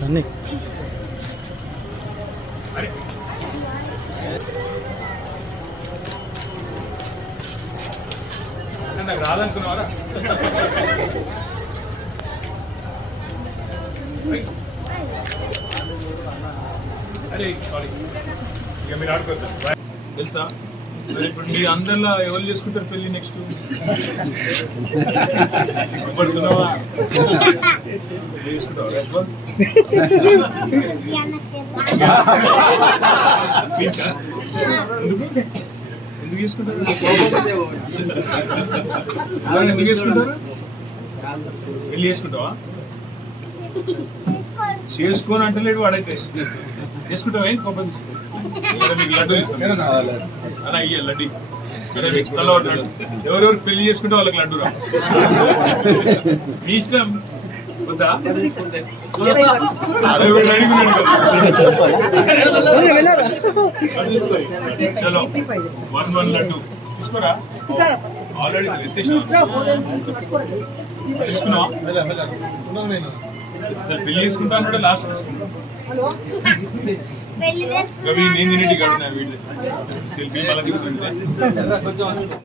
సన్నీ. నాకు రాదనుకున్నావారా అరే. సారీ ఇక మీరు ఆడుకోవద్దు. Bye. తెలుసా? ఇప్పుడు మీ అందరిలో ఎవరు చేసుకుంటారు పెళ్ళి నెక్స్ట్ పడుతున్నావా? ఎందుకు? చేసుకుంటారు? ఎందుకు చేసుకుంటారు? పెళ్ళి చేసుకుంటావా? చేసుకోని అంటలేడు వాడైతే. చేసుకుంటావా ఏం కోపం అలా ఇయ్య లడ్డు. ఎవరెవరు పెళ్ళి చేసుకుంటే వాళ్ళకి లడ్డు రా మీ ఇష్టం వద్దా. చలో వన్ వన్ లడ్డు తీసుకోరా ఆల్రెడీ తీసుకున్నావా సరే పెళ్ళి తీసుకుంటా అంటే లాస్ట్ తీసుకుంటా పెళ్లి రవి నేను తినేటి కాదు నా వీళ్ళు సెల్ఫీ మళ్ళీ దిగుతుంటే